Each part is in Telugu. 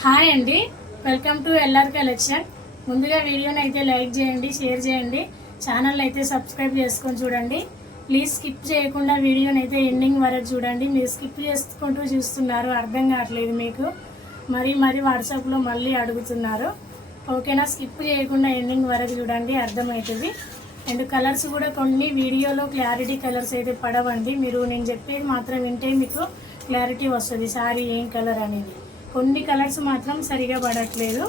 హాయ్ అండి. Welcome to LR collection. ముందుగా వీడియోని అయితే లైక్ చేయండి షేర్ చేయండి. ఛానల్ అయితే సబ్స్క్రైబ్ చేసుకొని చూడండి. ప్లీజ్ స్కిప్ చేయకుండా వీడియోని అయితే ఎండింగ్ వరకు చూడండి. మీరు స్కిప్ చేసుకుంటూ చూస్తున్నారు అర్థం కావట్లేదు మీకు. మరి మరి వాట్సాప్లో మళ్ళీ అడుగుతున్నారు. ఓకేనా? స్కిప్ చేయకుండా ఎండింగ్ వరకు చూడండి అర్థమవుతుంది. అండ్ కలర్స్ కూడా కొన్ని వీడియోలో క్లారిటీ కలర్స్ అయితే పడవండి. మీరు నేను చెప్పేది మాత్రం వింటే మీకు క్లారిటీ వస్తుంది సారీ ఏం కలర్ అనేది. కొన్ని కలర్స్ మాత్రం సరిగా పడట్లేదు.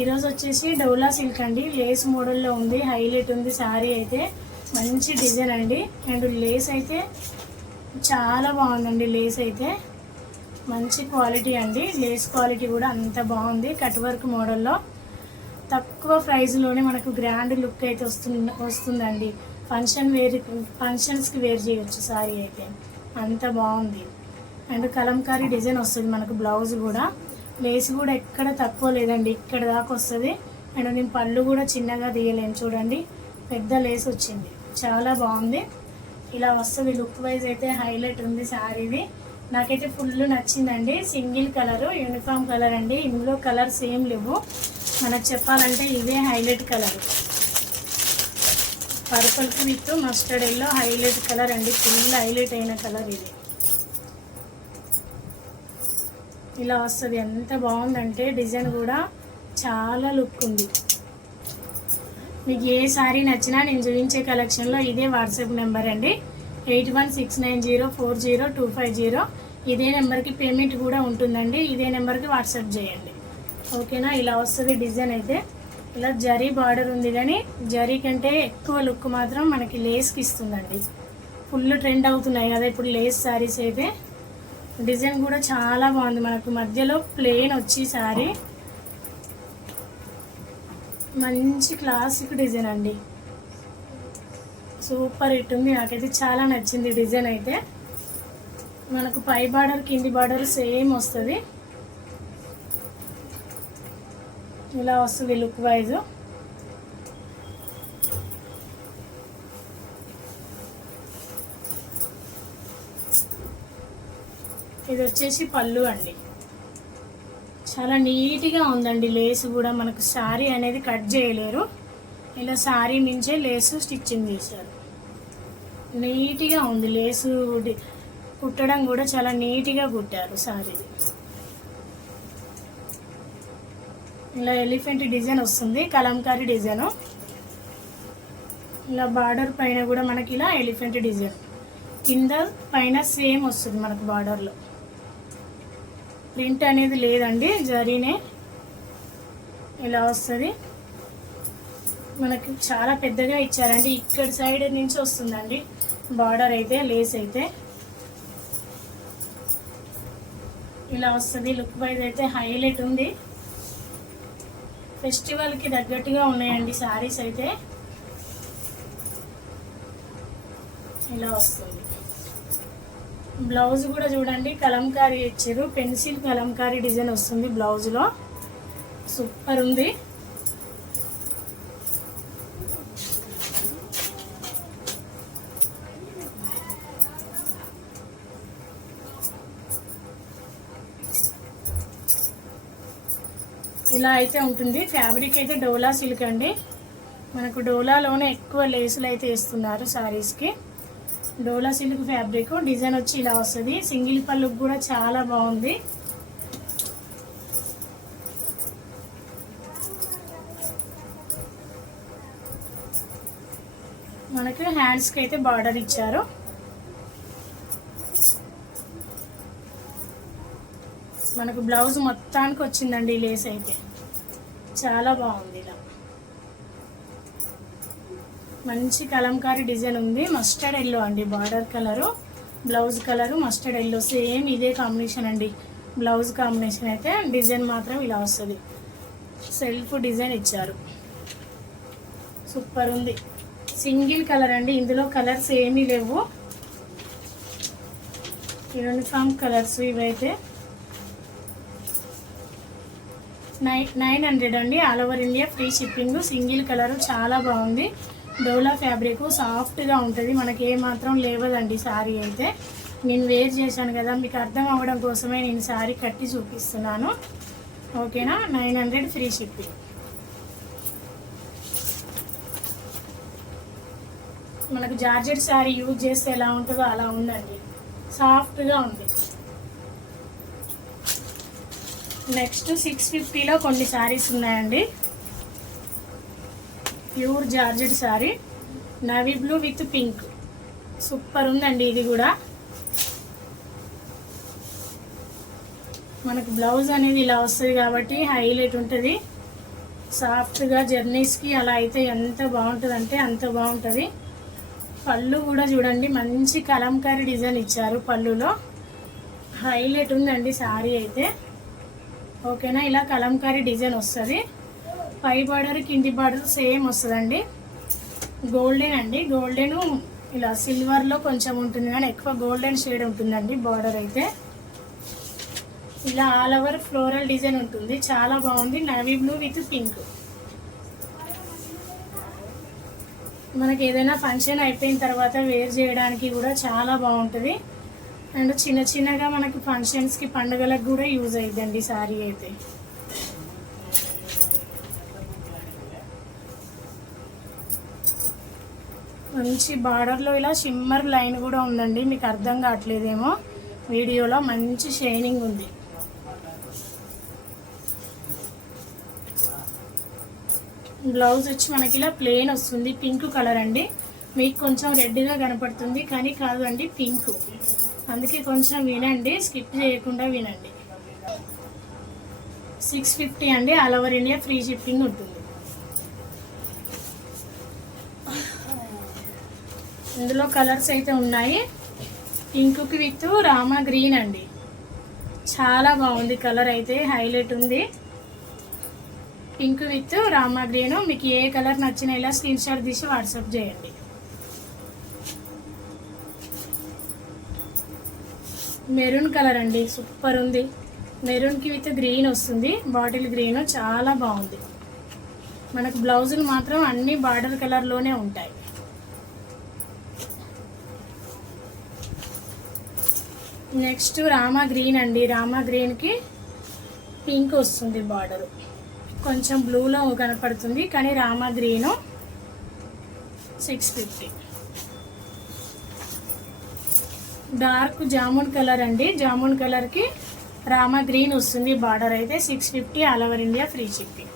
ఈరోజు వచ్చేసి డౌలా సిల్క్ అండి. లేస్ మోడల్లో ఉంది హైలైట్ ఉంది శారీ అయితే. మంచి డిజైన్ అండి. అండ్ లేస్ అయితే చాలా బాగుందండి లేస్ అయితే. మంచి క్వాలిటీ అండి. లేస్ క్వాలిటీ కూడా అంత బాగుంది కట్ వర్క్ మోడల్లో. తక్కువ ప్రైస్లోనే మనకు గ్రాండ్ లుక్ అయితే వస్తుంది వస్తుందండి. ఫంక్షన్ వేర్ ఫంక్షన్స్కి వేర్ చేయొచ్చు సారీ అయితే. అంత బాగుంది. అండ్ కలంకారీ డిజైన్ వస్తుంది మనకు బ్లౌజ్ కూడా. లేస్ కూడా ఎక్కడ తక్కువ లేదండి ఇక్కడ దాకా వస్తుంది. అండ్ నేను పళ్ళు కూడా చిన్నగా తీయలేను చూడండి. పెద్ద లేస్ వచ్చింది చాలా బాగుంది. ఇలా వస్తుంది లుక్ వైజ్ అయితే హైలైట్ ఉంది శారీది నాకైతే ఫుల్ నచ్చిందండి సింగిల్ కలర్ యూనిఫామ్ కలర్ అండి. ఇందులో కలర్స్ ఏం లేవు. మనకు చెప్పాలంటే ఇవే highlight colour. Purple with mustard yellow highlight colour అండి ఫుల్ హైలైట్ అయిన కలర్ ఇది. ఇలా వస్తుంది. ఎంత బాగుందంటే డిజైన్ కూడా చాలా లుక్ ఉంది. మీకు ఏ శారీ నచ్చినా నేను చూపించే కలెక్షన్లో ఇదే వాట్సాప్ నెంబర్ అండి. Eight one six nine zero four zero two five zero. ఇదే నెంబర్కి పేమెంట్ కూడా ఉంటుందండి. ఇదే నెంబర్కి వాట్సాప్ చేయండి. ఓకేనా? ఇలా వస్తుంది డిజైన్ అయితే. ఇలా జరీ బార్డర్ ఉంది కానీ జరీ కంటే ఎక్కువ లుక్ మాత్రం మనకి లేస్కి ఇస్తుందండి. ఫుల్ ట్రెండ్ అవుతున్నాయి కదా ఇప్పుడు లేస్ శారీస్ అయితే. డిజైన్ కూడా చాలా బాగుంది. మనకు మధ్యలో ప్లెయిన్ వచ్చి శారీ. మంచి క్లాసిక్ డిజైన్ అండి. సూపర్ హిట్ ఉంది. నాకైతే చాలా నచ్చింది డిజైన్ అయితే. మనకు పై బార్డర్ కింది బార్డర్ సేమ్ వస్తుంది. ఇలా వస్తుంది లుక్ వైజ్. ఇది వచ్చేసి పళ్ళు అండి. చాలా నీట్గా ఉందండి లేసు కూడా. మనకు శారీ అనేది కట్ చేయలేరు. ఇలా శారీ నుంచే లేసు స్టిచ్చింగ్ చేశారు. నీట్గా ఉంది లేసు కుట్టడం కూడా చాలా నీట్గా కుట్టారు శారీ ఇలా ఎలిఫెంట్ డిజైన్ వస్తుంది కలంకారీ డిజైను. ఇలా బార్డర్ పైన కూడా మనకి ఇలా ఎలిఫెంట్ డిజైన్. కింద పైన సేమ్ వస్తుంది మనకు బార్డర్లో. ప్రింట్ అనేది లేదండి జరీనే ఇలా వస్తుంది. మనకి చాలా పెద్దగా ఇచ్చారండి. ఇక్కడ సైడ్ నుంచి వస్తుందండి. బార్డర్ అయితే లేస్ అయితే. ఇలా వస్తుంది. లుక్ వైజ్ అయితే హైలైట్ ఉంది. ఫెస్టివల్కి తగ్గట్టుగా ఉన్నాయండి శారీస్ అయితే. ఇలా వస్తుంది. బ్లౌజ్ కూడా చూడండి కలంకారీ ఇచ్చారు. పెన్సిల్ కలంకారీ డిజైన్ వస్తుంది బ్లౌజ్లో. సూపర్ ఉంది. ఇలా అయితే ఉంటుంది. ఫ్యాబ్రిక్ అయితే డోలా సిల్క్ అండి. మనకు డోలాలోనే ఎక్కువ లేసులు అయితే వేస్తున్నారు శారీస్కి డోలా సిల్క్ ఫ్యాబ్రిక్ డిజైన్ వచ్చి ఇలా వస్తుంది. సింగిల్ పళ్ళుకి కూడా చాలా బాగుంది. మనకి హ్యాండ్స్కి అయితే బార్డర్ ఇచ్చారు. మనకు బ్లౌజ్ మొత్తానికి వచ్చిందండి లేస్ అయితే. చాలా బాగుంది ఇలా. మంచి కలంకారీ డిజైన్ ఉంది. మస్టర్డ్ ఎల్లో అండి border colour blouse colour mustard yellow same ఇదే కాంబినేషన్ అండి. బ్లౌజ్ కాంబినేషన్ అయితే డిజైన్ మాత్రం ఇలా వస్తుంది. సెల్ఫ్ డిజైన్ ఇచ్చారు. సూపర్ ఉంది. సింగిల్ కలర్ అండి. ఇందులో కలర్స్ ఏమీ లేవు. యూనిఫామ్ కలర్స్ ఇవైతే నైన్ నైన్ హండ్రెడ్ అండి. All over India free shipping single colour చాలా బాగుంది. డోలా ఫ్యాబ్రిక్ సాఫ్ట్గా ఉంటుంది. మనకి ఏ మాత్రం లేవదండి శారీ అయితే. నేను వేర్ చేశాను కదా మీకు అర్థం అవ్వడం కోసమే నేను శారీ కట్టి చూపిస్తున్నాను. ఓకేనా? Nine hundred free shipping. మనకు జార్జెట్ శారీ యూజ్ చేస్తే ఎలా ఉంటుందో అలా ఉందండి. సాఫ్ట్గా ఉంది. నెక్స్ట్ సిక్స్ ఫిఫ్టీలో కొన్ని శారీస్ ఉన్నాయండి. Pure georgette sari navy blue with pink super ఉందండి ఇది కూడా. మనకు బ్లౌజ్ అనేది ఇలా వస్తుంది కాబట్టి హైలైట్ ఉంటుంది. సాఫ్ట్గా జర్నీస్కి అలా అయితే ఎంత బాగుంటుంది అంటే అంత బాగుంటుంది. పళ్ళు కూడా చూడండి మంచి కలంకారీ డిజైన్ ఇచ్చారు పళ్ళులో. హైలైట్ ఉందండి శారీ అయితే. ఓకేనా ఇలా కలంకారీ డిజైన్ వస్తుంది. పై బార్డర్ కింది బార్డర్ సేమ్ వస్తుందండి. గోల్డెన్ అండి. గోల్డెన్ ఇలా సిల్వర్లో కొంచెం ఉంటుంది కానీ ఎక్కువ గోల్డెన్ షేడ్ ఉంటుందండి బార్డర్ అయితే. ఇలా ఆల్ ఓవర్ ఫ్లోరల్ డిజైన్ ఉంటుంది. చాలా బాగుంది. నవీ బ్లూ విత్ పింక్ మనకి ఏదైనా ఫంక్షన్ అయిపోయిన తర్వాత వేర్ చేయడానికి కూడా చాలా బాగుంటుంది. అండ్ చిన్న చిన్నగా మనకి ఫంక్షన్స్కి పండుగలకు కూడా యూజ్ అయ్యిద్దండి సారీ అయితే. మంచి బార్డర్లో ఇలా షిమ్మర్ లైన్ కూడా ఉందండి. మీకు అర్థం కావట్లేదేమో. వీడియోలో మంచి షైనింగ్ ఉంది. బ్లౌజ్ వచ్చి మనకి ఇలా ప్లెయిన్ వస్తుంది. పింక్ కలర్ అండి. మీకు కొంచెం రెడ్గా కనపడుతుంది కానీ కాదండి పింక్ అందుకే కొంచెం వినండి స్కిప్ చేయకుండా వినండి. సిక్స్ ఫిఫ్టీ అండి. All over India free shipping ఉంటుంది. ఇందులో కలర్స్ అయితే ఉన్నాయి. పింక్కి విత్ రామా గ్రీన్ అండి. చాలా బాగుంది కలర్ అయితే హైలైట్ ఉంది. Pink with rama green. మీకు ఏ కలర్ నచ్చిన ఇలా స్క్రీన్ షాట్ తీసి వాట్సాప్ చేయండి. మెరూన్ కలర్ అండి సూపర్ ఉంది. మెరూన్కి విత్ గ్రీన్ వస్తుంది. బాటిల్ గ్రీన్ చాలా బాగుంది. మనకు బ్లౌజులు మాత్రం అన్ని బార్డర్ కలర్లోనే ఉంటాయి. నెక్స్ట్ రామా గ్రీన్ అండి. రామా గ్రీన్కి పింక్ వస్తుంది బార్డరు. కొంచెం బ్లూలో కనపడుతుంది కానీ rama green six fifty dark jamun colour అండి. జామున్ కలర్కి రామా గ్రీన్ వస్తుంది బార్డర్ అయితే six fifty all over India free shipping.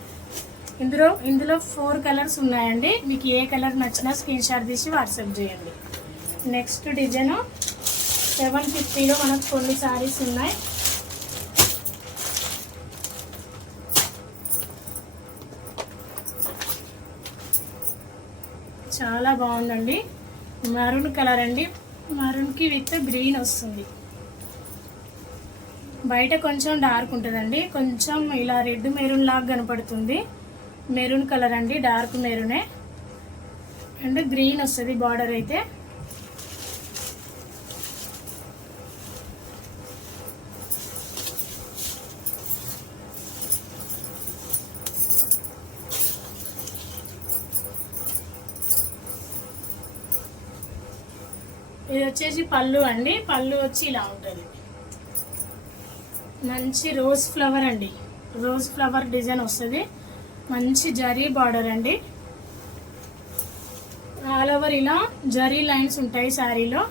ఇందులో ఇందులో ఫోర్ కలర్స్ ఉన్నాయండి. మీకు ఏ కలర్ నచ్చినా స్క్రీన్ షాట్ తీసి వాట్సాప్ చేయండి. నెక్స్ట్ డిజైన్ సెవెన్ ఫిఫ్టీలో మనకు కొన్ని శారీస్ ఉన్నాయి. చాలా బాగుందండి. మరూన్ కలర్ అండి. మరూన్కి విత్ గ్రీన్ వస్తుంది. బయట కొంచెం డార్క్ ఉంటుందండి. కొంచెం ఇలా రెడ్ మెరూన్ లాగా కనపడుతుంది. మెరూన్ కలర్ అండి డార్క్ మెరూనే. అండ్ గ్రీన్ వస్తుంది బార్డర్ అయితే. ఇది వచ్చేసి పళ్ళు అండి. పళ్ళు వచ్చి ఇలా ఉంటుంది. మంచి రోజ్ ఫ్లవర్ అండి. రోజ్ ఫ్లవర్ డిజైన్ వస్తుంది. మంచి జరీ బార్డర్ అండి. ఆల్ ఓవర్ ఇలా జరీ లైన్స్ ఉంటాయి శారీలో.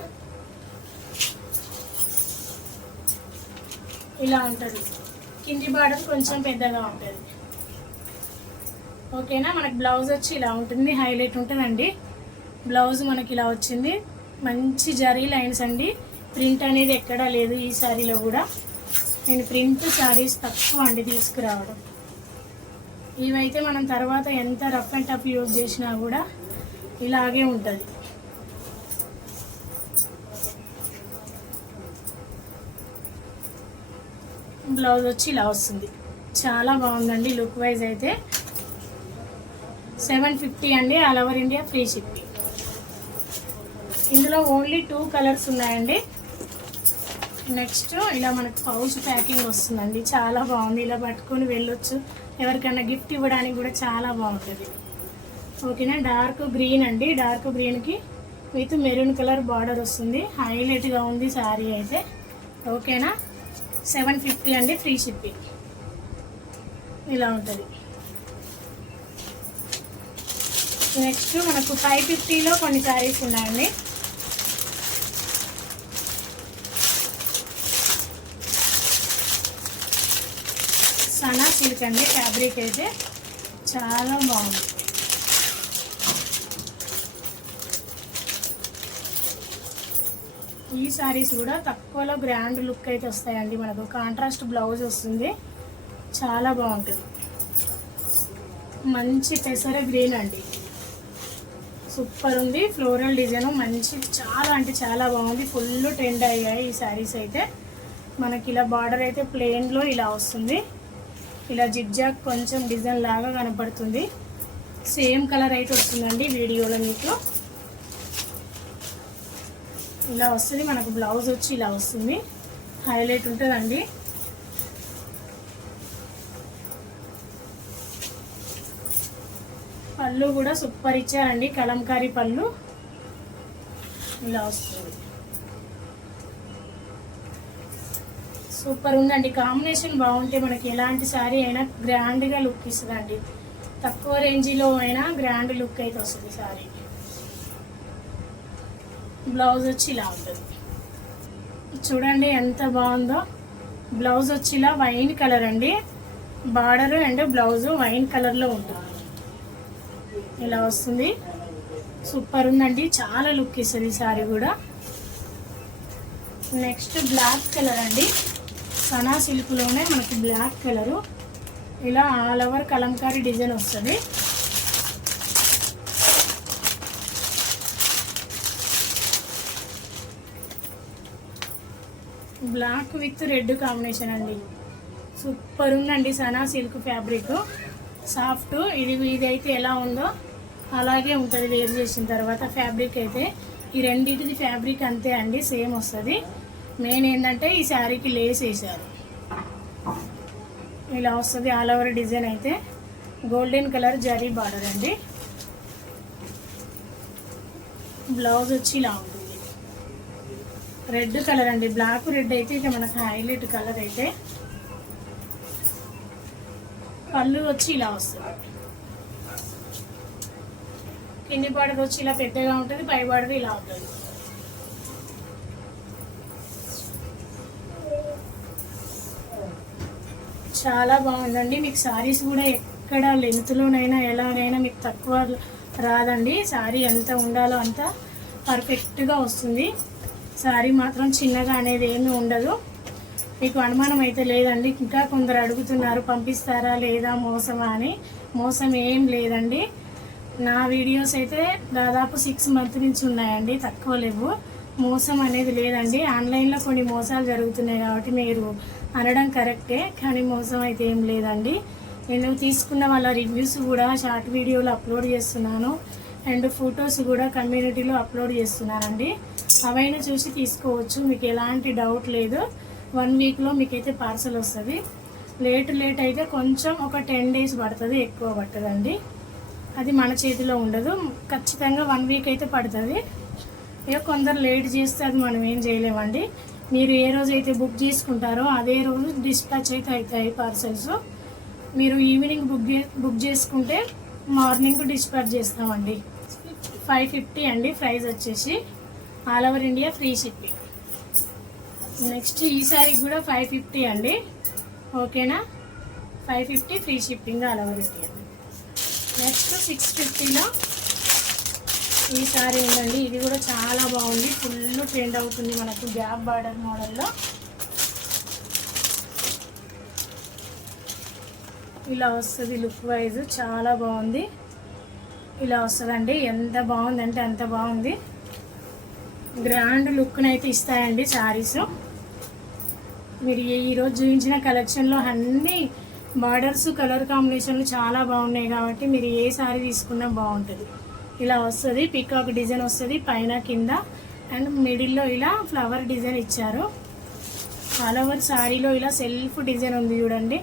ఇలా ఉంటుంది. కింది బార్డర్ కొంచెం పెద్దగా ఉంటుంది. ఓకేనా? మనకి బ్లౌజ్ వచ్చి ఇలా ఉంటుంది. హైలైట్ ఉంటుందండి. బ్లౌజ్ మనకి ఇలా వచ్చింది. మంచి జరీ లైన్స్ అండి. ప్రింట్ అనేది ఎక్కడా లేదు ఈ శారీలో కూడా. నేను ప్రింట్ శారీస్ తక్కువ అండి తీసుకురావడం. ఇవైతే మనం తర్వాత ఎంత రఫ్ అండ్ టఫ్ యూజ్ చేసినా కూడా ఇలాగే ఉంటుంది. బ్లౌజ్ వచ్చి ఇలా వస్తుంది. చాలా బాగుందండి లుక్ వైజ్ అయితే. సెవెన్ ఫిఫ్టీ అండి all over India free shipping ఇందులో ఓన్లీ టూ కలర్స్ ఉన్నాయండి. నెక్స్ట్ ఇలా మనకు పౌచ్ ప్యాకింగ్ వస్తుందండి. చాలా బాగుంది. ఇలా పట్టుకొని వెళ్ళొచ్చు. ఎవరికైనా గిఫ్ట్ ఇవ్వడానికి కూడా చాలా బాగుంటుంది. ఓకేనా డార్క్ గ్రీన్ అండి. డార్క్ గ్రీన్కి విత్ మెరూన్ కలర్ బార్డర్ వస్తుంది. హైలైట్గా ఉంది శారీ అయితే. ఓకేనా సెవెన్ ఫిఫ్టీ అండి. ఫ్రీ షిప్పింగ్ ఇలా ఉంటుంది. నెక్స్ట్ మనకు ఫైవ్ ఫిఫ్టీలో కొన్ని శారీస్ ఉన్నాయండి సనా సిల్క్ అండి ఫ్యాబ్రిక్ అయితే చాలా బాగుంది. ఈ సారీస్ కూడా తక్కువలో గ్రాండ్ లుక్ అయితే వస్తాయండి మనకు. కాంట్రాస్ట్ బ్లౌజ్ వస్తుంది. చాలా బాగుంటుంది. మంచి పెసర గ్రీన్ అండి. సూపర్ ఉంది. ఫ్లోరల్ డిజైన్ మంచి చాలా అంటే చాలా బాగుంది. ఫుల్ ట్రెండ్ అయ్యాయి ఈ శారీస్ అయితే. మనకి ఇలా బార్డర్ అయితే ప్లెయిన్లో ఇలా వస్తుంది. ఇలా జిగ్జాగ్ కొంచెం డిజైన్ లాగా కనపడుతుంది. సేమ్ కలర్ అయితే వస్తుందండి వీడియోలో మీకు. ఇలా వస్తుంది మనకు బ్లౌజ్ వచ్చి ఇలా వస్తుంది. హైలైట్ ఉంటుందండి. పళ్ళు కూడా సూపర్ ఇచ్చారండి కలంకారీ పళ్ళు. ఇలా వస్తుంది. సూపర్ ఉందండి. కాంబినేషన్ బాగుంటే మనకి ఎలాంటి శారీ అయినా గ్రాండ్గా లుక్ ఇస్తుందండి. తక్కువ రేంజ్లో అయినా గ్రాండ్ లుక్ అయితే వస్తుంది శారీ. బ్లౌజ్ వచ్చి ఇలా ఉంటుంది. చూడండి ఎంత బాగుందో. బ్లౌజ్ వచ్చి ఇలా వైన్ కలర్ అండి. బార్డర్ అండ్ బ్లౌజ్ వైన్ కలర్లో ఉంటుంది. ఇలా వస్తుంది. సూపర్ ఉందండి. చాలా లుక్ ఇస్తుంది ఈ సారీ కూడా. నెక్స్ట్ బ్లాక్ కలర్ అండి. సనా సిల్క్లోనే మనకి బ్లాక్ కలరు. ఇలా ఆల్ ఓవర్ కలంకారీ డిజైన్ వస్తుంది. బ్లాక్ విత్ రెడ్ కాంబినేషన్ అండి. సూపర్ ఉందండి సనా సిల్క్ ఫ్యాబ్రిక్. సాఫ్ట్. ఇది ఇదైతే ఎలా ఉందో అలాగే ఉంటుంది. వేరు చేసిన తర్వాత ఫ్యాబ్రిక్ అయితే ఈ రెండింటిది ఫ్యాబ్రిక్ అంతే అండి సేమ్ వస్తుంది. మెయిన్ ఏంటంటే ఈ శారీకి లేస్ వేసారు ఇలా వస్తుంది ఆల్ ఓవర్ డిజైన్ అయితే. గోల్డెన్ కలర్ జరీ బార్డర్ అండి. బ్లౌజ్ వచ్చి ఇలా ఉంటుంది. రెడ్ కలర్ అండి. బ్లాక్ రెడ్ అయితే ఇక మనకు హైలైట్ కలర్ అయితే. పళ్ళు వచ్చి ఇలా వస్తుంది. కింది బార్డర్ వచ్చి ఇలా పెద్దగా ఉంటుంది పై బార్డర్ ఇలా ఉంటుంది. చాలా బాగుందండి. మీకు శారీస్ కూడా ఎక్కడ లెంత్లోనైనా ఎలాగైనా మీకు తక్కువ రాదండి. శారీ ఎంత ఉండాలో అంత పర్ఫెక్ట్గా వస్తుంది. శారీ మాత్రం చిన్నగా అనేది ఏమీ ఉండదు. మీకు అనుమానం అయితే లేదండి. ఇంకా కొందరు అడుగుతున్నారు పంపిస్తారా లేదా మోసమా అని. మోసం ఏం లేదండి. నా వీడియోస్ అయితే దాదాపు సిక్స్ మంత్ నుంచి ఉన్నాయండి. తక్కువ లేవు. మోసం అనేది లేదండి. ఆన్లైన్లో కొన్ని మోసాలు జరుగుతున్నాయి కాబట్టి మీరు అనడం కరెక్టే కానీ మోసం అయితే ఏం లేదండి. నేను తీసుకున్న వాళ్ళ రివ్యూస్ కూడా షార్ట్ వీడియోలు అప్లోడ్ చేస్తున్నాను. అండ్ ఫొటోస్ కూడా కమ్యూనిటీలో అప్లోడ్ చేస్తున్నానండి అవైనా చూసి తీసుకోవచ్చు మీకు ఎలాంటి డౌట్ లేదు. వన్ వీక్లో మీకైతే పార్సల్ వస్తుంది. లేట్ లేట్ అయితే కొంచెం ఒక టెన్ డేస్ పడుతుంది ఎక్కువ పట్టదండి. అది మన చేతిలో ఉండదు. ఖచ్చితంగా వన్ వీక్ అయితే పడుతుంది. ఇక కొందరు లేట్ చేస్తే అది మనం ఏం చేయలేమండి. మీరు ఏ రోజు అయితే బుక్ చేసుకుంటారో అదే రోజు డిస్పాచ్ అయితే అవుతాయి పార్సల్స్ మీరు ఈవినింగ్ బుక్ బుక్ చేసుకుంటే మార్నింగ్ డిస్పాచ్ చేస్తామండి. ఫైవ్ ఫిఫ్టీ అండి ప్రైస్ వచ్చేసి all over India free shipping next ఈ శారీకి కూడా ఫైవ్ ఫిఫ్టీ అండి. ఓకేనా five fifty free shipping all over India next six ఫిఫ్టీలో ఈ సారీ ఉందండి ఇది కూడా చాలా బాగుంది. ఫుల్ ట్రెండ్ అవుతుంది మనకు గ్యాప్ బార్డర్ మోడల్లో. ఇలా వస్తుంది లుక్ వైజ్ చాలా బాగుంది. ఇలా వస్తుందండి. ఎంత బాగుంది అంటే అంత బాగుంది. గ్రాండ్ లుక్నైతే అయితే ఇస్తాయండి శారీస్. మీరు ఈరోజు చూపించిన కలెక్షన్లో అన్ని బార్డర్స్ కలర్ కాంబినేషన్లు చాలా బాగున్నాయి కాబట్టి మీరు ఏ శారీ తీసుకున్నా బాగుంటుంది. ఇలా వస్తుంది పీకాక్ డిజైన్ వస్తుంది పైన కింద. అండ్ మిడిల్లో ఇలా ఫ్లవర్ డిజైన్ ఇచ్చారు. ఆల్ ఓవర్ శారీలో ఇలా సెల్ఫ్ డిజైన్ ఉంది చూడండి.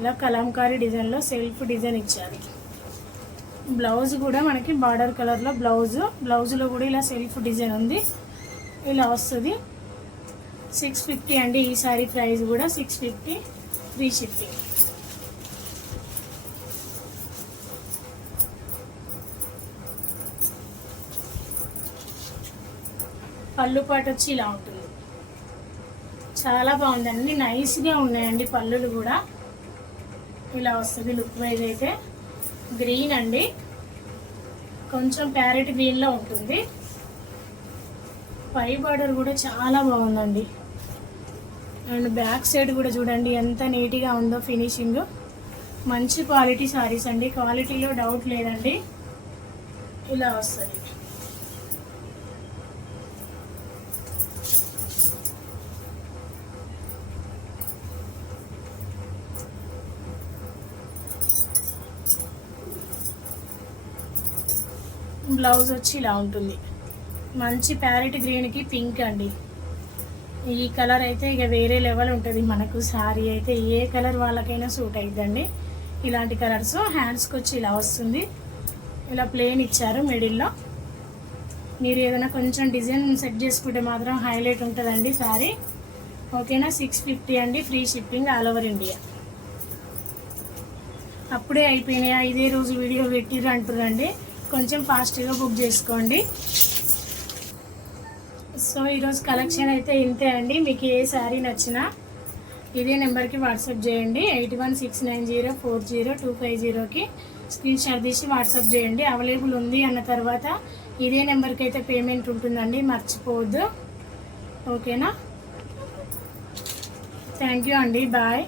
ఇలా కలంకారీ డిజైన్లో సెల్ఫ్ డిజైన్ ఇచ్చారు. బ్లౌజ్ కూడా మనకి బార్డర్ కలర్లో బ్లౌజ్ బ్లౌజ్లో కూడా ఇలా సెల్ఫ్ డిజైన్ ఉంది. ఇలా వస్తుంది. సిక్స్ ఫిఫ్టీ అండి ఈ సారీ ప్రైస్ కూడా సిక్స్ ఫిఫ్టీ ఫ్రీ షిప్పింగ్ పళ్ళు పాటు వచ్చి ఇలా ఉంటుంది. చాలా బాగుంది. అన్ని నైస్గా ఉన్నాయండి పళ్ళులు కూడా. ఇలా వస్తుంది లుక్ వైజ్ అయితే. గ్రీన్ అండి. కొంచెం ప్యారెట్ గ్రీన్లో ఉంటుంది. పై బార్డర్ కూడా చాలా బాగుందండి. అండ్ బ్యాక్ సైడ్ కూడా చూడండి ఎంత నీట్గా ఉందో ఫినిషింగ్ మంచి క్వాలిటీ సారీస్ అండి. క్వాలిటీలో డౌట్ లేదండి. ఇలా వస్తుంది. బ్లౌజ్ వచ్చి ఇలా ఉంటుంది. మంచి ప్యారెట్ గ్రీన్కి పింక్ అండి. ఈ కలర్ అయితే ఇక వేరే లెవెల్ ఉంటుంది. మనకు శారీ అయితే ఏ కలర్ వాళ్ళకైనా సూట్ అయిద్దండి. ఇలాంటి కలర్స్ హ్యాండ్స్కి వచ్చి ఇలా వస్తుంది. ఇలా ప్లేన్ ఇచ్చారు మిడిల్లో మీరు ఏదైనా కొంచెం డిజైన్ సెట్ చేసుకుంటే మాత్రం హైలైట్ ఉంటుందండి శారీ ఓకేనా? సిక్స్ ఫిఫ్టీ అండి. Free shipping all over India అప్పుడే అయిపోయినాయా? ఇదే రోజు వీడియో పెట్టిర్రు అంటురండి కొంచెం ఫాస్ట్గా బుక్ చేసుకోండి. సో ఈరోజు కలెక్షన్ అయితే ఇంతే అండి. మీకు ఏ శారీ నచ్చినా ఇదే నెంబర్కి వాట్సాప్ చేయండి. Eight one six nine zero four zero two five జీరోకి స్క్రీన్ షాట్ తీసి వాట్సాప్ చేయండి. అవైలబుల్ ఉంది అన్న తర్వాత ఇదే నెంబర్కి అయితే పేమెంట్ ఉంటుందండి. మర్చిపోవద్దు. ఓకేనా? థ్యాంక్ యూ అండి. బాయ్.